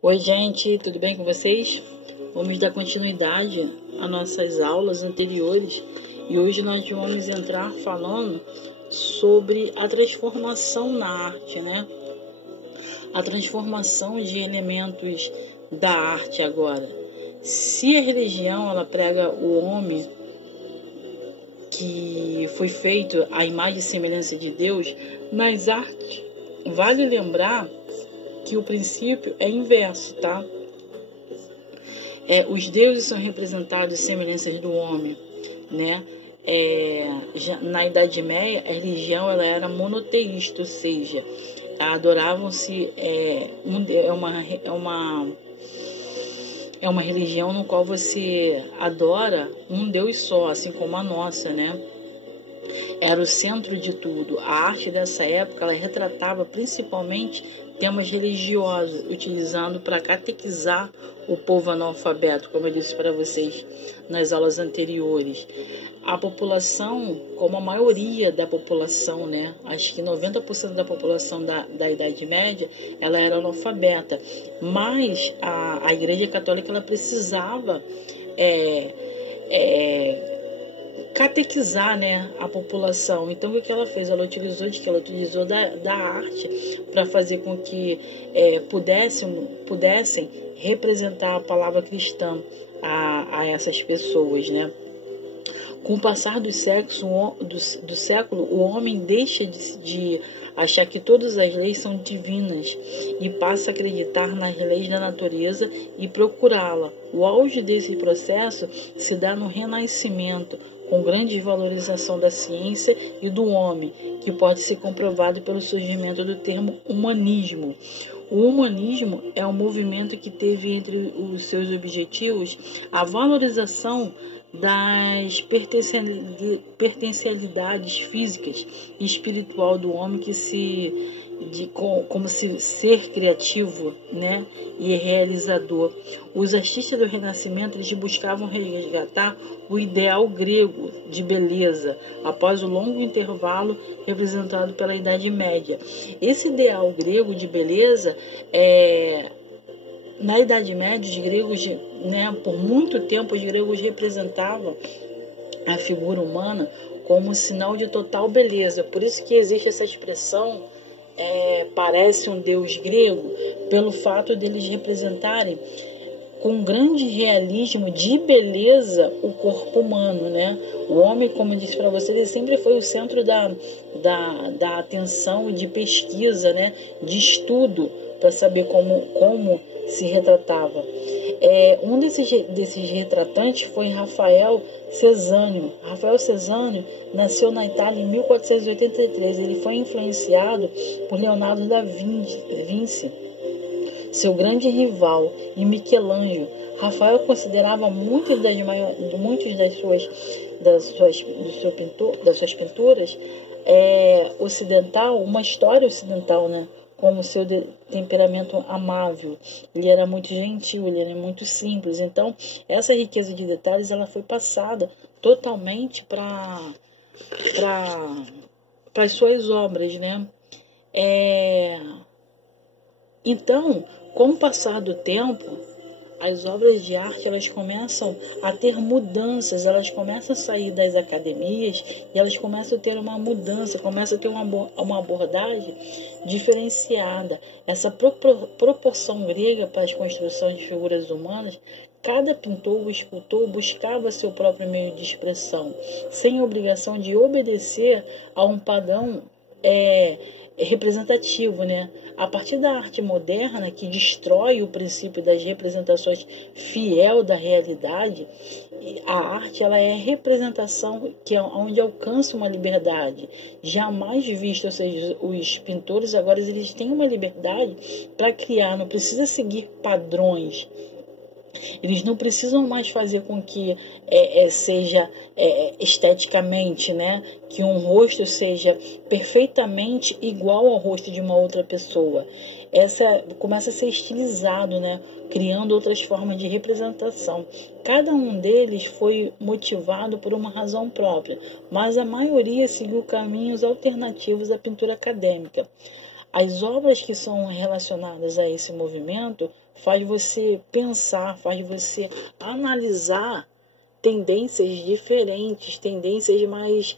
Oi, gente, tudo bem com vocês? Vamos dar continuidade às nossas aulas anteriores e hoje nós vamos entrar falando sobre a transformação na arte, né? A transformação de elementos da arte agora. Se a religião ela prega o homem que foi feito à imagem e semelhança de Deus, nas artes vale lembrar que o princípio é inverso, tá? Os deuses são representados semelhanças do homem, né? Na Idade Média, a religião ela era monoteísta, ou seja, adoravam-se é uma religião no qual você adora um Deus só, assim como a nossa, né? Era o centro de tudo. A arte dessa época ela retratava principalmente temas religiosos, utilizando para catequizar o povo analfabeto, como eu disse para vocês nas aulas anteriores. A população, como a maioria da população, né, acho que 90% da população da Idade Média, ela era analfabeta, mas a Igreja Católica ela precisava catequizar, né, a população. Então o que ela fez? Ela utilizou da arte para fazer com que pudessem representar a palavra cristã a essas pessoas, né? Com o passar do século, o homem deixa de achar que todas as leis são divinas e passa a acreditar nas leis da natureza e procurá-la. O auge desse processo se dá no Renascimento, com grande valorização da ciência e do homem, que pode ser comprovado pelo surgimento do termo humanismo. O humanismo é um movimento que teve entre os seus objetivos a valorização das pertencialidades físicas e espiritual do homem como ser criativo, né, e realizador. Os artistas do Renascimento eles buscavam resgatar o ideal grego de beleza após o longo intervalo representado pela Idade Média. Esse ideal grego de beleza na Idade Média, os gregos, né, por muito tempo, os gregos representavam a figura humana como um sinal de total beleza. Por isso que existe essa expressão, parece um deus grego, pelo fato deles representarem com grande realismo de beleza o corpo humano, né? O homem, como eu disse para vocês, ele sempre foi o centro da atenção e de pesquisa, né? De estudo para saber como se retratava. Um desses retratantes foi Rafael Cezanne. Rafael Cezanne nasceu na Itália em 1483. Ele foi influenciado por Leonardo da Vinci, seu grande rival, e Michelangelo. Rafael considerava muitas das suas pinturas uma história ocidental, né? Como seu temperamento amável. Ele era muito gentil, ele era muito simples. Então, essa riqueza de detalhes ela foi passada totalmente para as suas obras, né? Então, com o passar do tempo, as obras de arte elas começam a ter mudanças, elas começam a sair das academias e elas começam a ter uma mudança, começam a ter uma abordagem diferenciada. Essa proporção grega para as construções de figuras humanas, cada pintor ou escultor buscava seu próprio meio de expressão, sem obrigação de obedecer a um padrão representativo, né? A partir da arte moderna, que destrói o princípio das representações fiel da realidade, a arte ela é representação onde alcança uma liberdade jamais vista, ou seja, os pintores agora eles têm uma liberdade para criar, não precisa seguir padrões. Eles não precisam mais fazer com que seja esteticamente, né? Que um rosto seja perfeitamente igual ao rosto de uma outra pessoa. Começa a ser estilizado, né? Criando outras formas de representação. Cada um deles foi motivado por uma razão própria, mas a maioria seguiu caminhos alternativos à pintura acadêmica. As obras que são relacionadas a esse movimento faz você pensar, faz você analisar tendências diferentes, tendências mais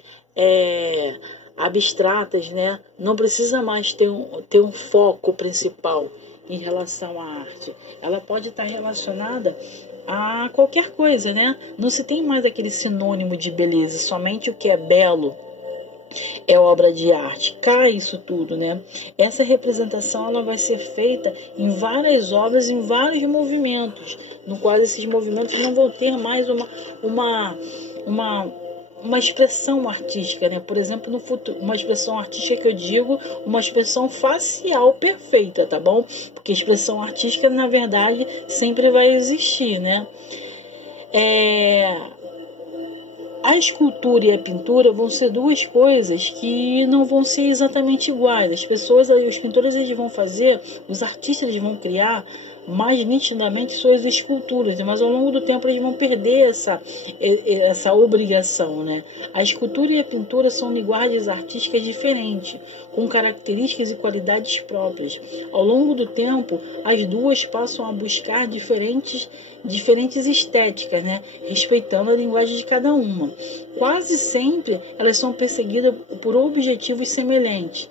abstratas, né? Não precisa mais ter um foco principal em relação à arte. Ela pode estar relacionada a qualquer coisa, né? Não se tem mais aquele sinônimo de beleza, somente o que é belo é obra de arte. Cai isso tudo, né? Essa representação ela vai ser feita em várias obras, em vários movimentos, no qual esses movimentos não vão ter mais uma expressão artística, né? Por exemplo, no futuro, uma expressão artística que eu digo, uma expressão facial perfeita, tá bom? Porque a expressão artística, na verdade, sempre vai existir, né? A escultura e a pintura vão ser duas coisas que não vão ser exatamente iguais. Os pintores eles vão fazer, os artistas eles vão criar mais nitidamente suas esculturas, mas ao longo do tempo eles vão perder essa obrigação, né? A escultura e a pintura são linguagens artísticas diferentes, com características e qualidades próprias. Ao longo do tempo, as duas passam a buscar diferentes estéticas, né? Respeitando a linguagem de cada uma. Quase sempre elas são perseguidas por objetivos semelhantes.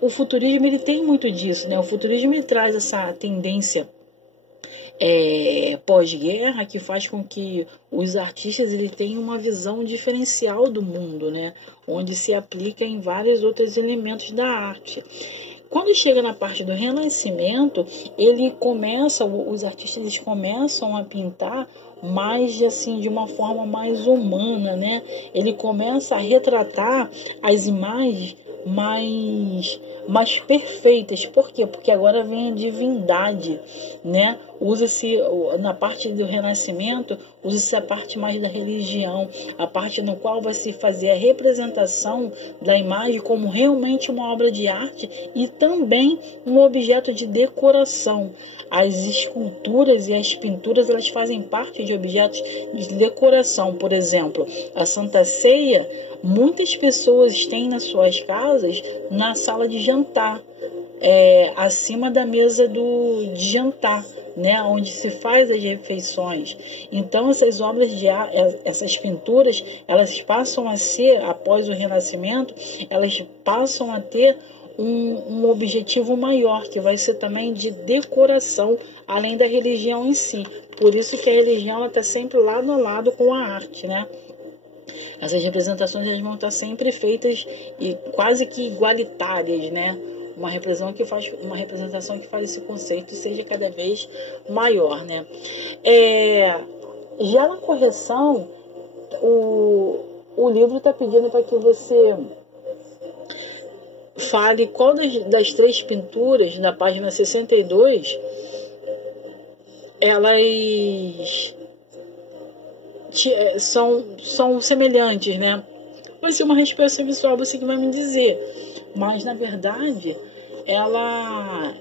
O futurismo ele tem muito disso, né? O futurismo ele traz essa tendência pós-guerra que faz com que os artistas ele tenham uma visão diferencial do mundo, né? Onde se aplica em vários outros elementos da arte. Quando chega na parte do Renascimento, os artistas eles começam a pintar mais assim, de uma forma mais humana, né? Ele começa a retratar as imagens mais perfeitas. Por quê? Porque agora vem a divindade, né? Usa-se, na parte do Renascimento, usa-se a parte mais da religião, a parte no qual vai se fazer a representação da imagem como realmente uma obra de arte e também um objeto de decoração. As esculturas e as pinturas elas fazem parte de objetos de decoração. Por exemplo, a Santa Ceia, muitas pessoas têm nas suas casas na sala de jantar, acima da mesa de jantar, né, onde se faz as refeições. Então essas obras essas pinturas, elas passam a ser, após o Renascimento, elas passam a ter um objetivo maior, que vai ser também de decoração, além da religião em si. Por isso que a religião está sempre lado a lado com a arte, né? Essas representações elas vão estar sempre feitas e quase que igualitárias, né? Uma representação que faz esse conceito seja cada vez maior, né? Já na correção, o livro está pedindo para que você fale qual das três pinturas, na página 62, elas são semelhantes, né? Vai ser uma resposta visual, você que vai me dizer. Mas, na verdade,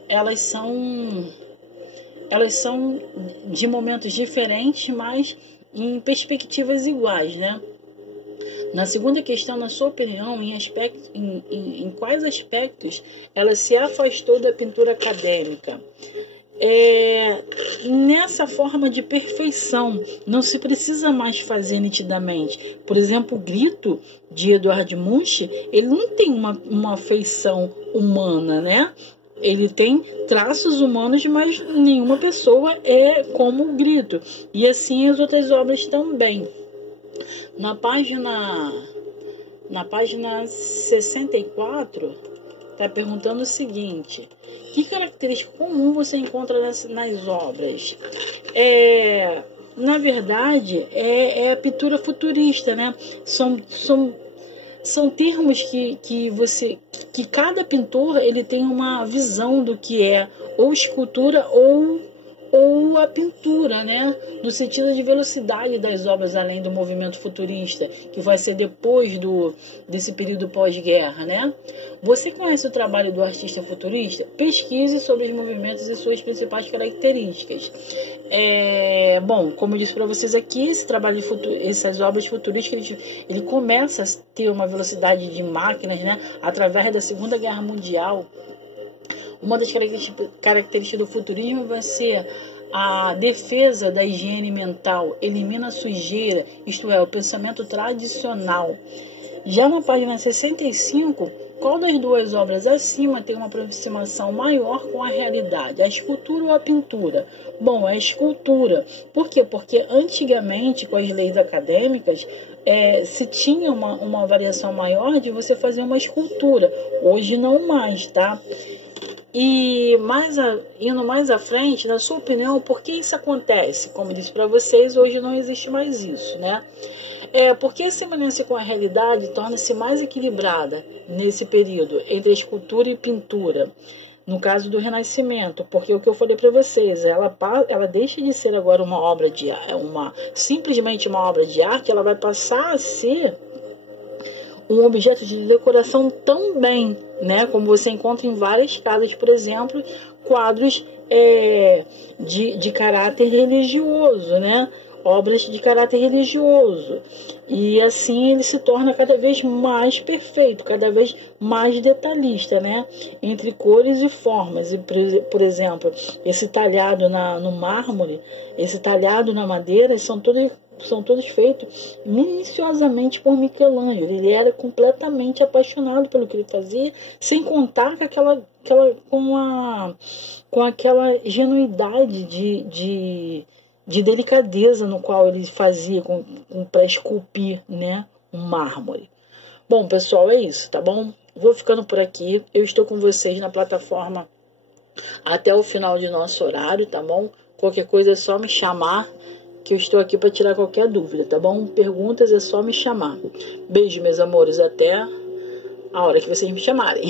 elas são de momentos diferentes, mas em perspectivas iguais, né? Na segunda questão, na sua opinião, em quais aspectos ela se afastou da pintura acadêmica? Nessa forma de perfeição, não se precisa mais fazer nitidamente. Por exemplo, o Grito, de Eduard Munch, ele não tem uma feição humana, né? Ele tem traços humanos, mas nenhuma pessoa é como o Grito. E assim as outras obras também. Na página 64, está perguntando o seguinte: que característica comum você encontra nas obras? Na verdade, é a pintura futurista, né? São termos que cada pintor ele tem uma visão do que é ou escultura ou a pintura, né? No sentido de velocidade das obras, além do movimento futurista, que vai ser depois desse período pós-guerra, né? Você conhece o trabalho do artista futurista? Pesquise sobre os movimentos e suas principais características. Bom, como eu disse para vocês aqui, essas obras futurísticas, ele começa a ter uma velocidade de máquinas, né? Através da Segunda Guerra Mundial, Uma das características do futurismo vai ser a defesa da higiene mental, elimina a sujeira, isto é, o pensamento tradicional. Já na página 65, qual das duas obras acima tem uma aproximação maior com a realidade? A escultura ou a pintura? Bom, a escultura. Por quê? Porque antigamente, com as leis acadêmicas, se tinha uma variação maior de você fazer uma escultura. Hoje não mais, tá? E indo mais à frente, na sua opinião, por que isso acontece? Como disse para vocês, hoje não existe mais isso, né? Porque a semelhança com a realidade torna-se mais equilibrada nesse período entre a escultura e pintura, no caso do Renascimento, porque o que eu falei para vocês, ela deixa de ser agora uma obra de simplesmente uma obra de arte, ela vai passar a ser um objeto de decoração também, né? Como você encontra em várias casas, por exemplo, quadros de caráter religioso, né? Obras de caráter religioso. E assim ele se torna cada vez mais perfeito, cada vez mais detalhista, né? Entre cores e formas. E, por exemplo, esse talhado no mármore, esse talhado na madeira, são todos feitos minuciosamente por Michelangelo. Ele era completamente apaixonado pelo que ele fazia, sem contar com aquela genuidade de delicadeza no qual ele fazia para esculpir, né, um mármore. Bom, pessoal, é isso, tá bom? Vou ficando por aqui. Eu estou com vocês na plataforma até o final de nosso horário, tá bom? Qualquer coisa é só me chamar, que eu estou aqui para tirar qualquer dúvida, tá bom? Perguntas é só me chamar. Beijo, meus amores, até a hora que vocês me chamarem.